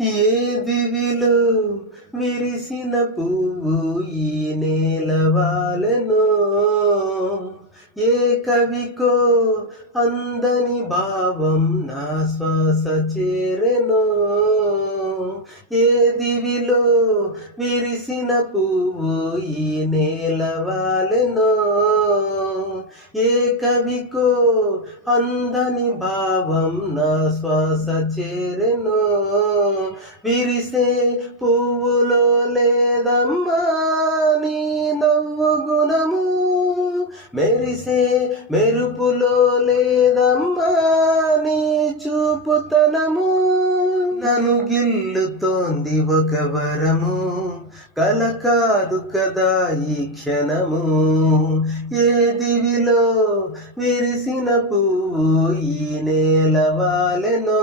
ఏ దివిలో విరిసిన పువ్వు ఈ నేల ఏ కవికో అందని భావం నా శ్వాస చేరెనో. ఏ దివిలో విరిసిన పువ్వు ఈ నేల ఏ కవికో అందని భావం నా శ్వాస చేరెనో. విరిసే పువ్వులో లేదమ్మా నీ నవ్వు గుణము. మెరిసే మెరుపులో లేదమ్మా నీ చూపుతనము. నన్ను గిల్లుతోంది ఒక వరము కల కాదు కదా ఈ క్షణము. ఏ దివిలో విరిసిన పువ్వు ఈ నేల వాలెనో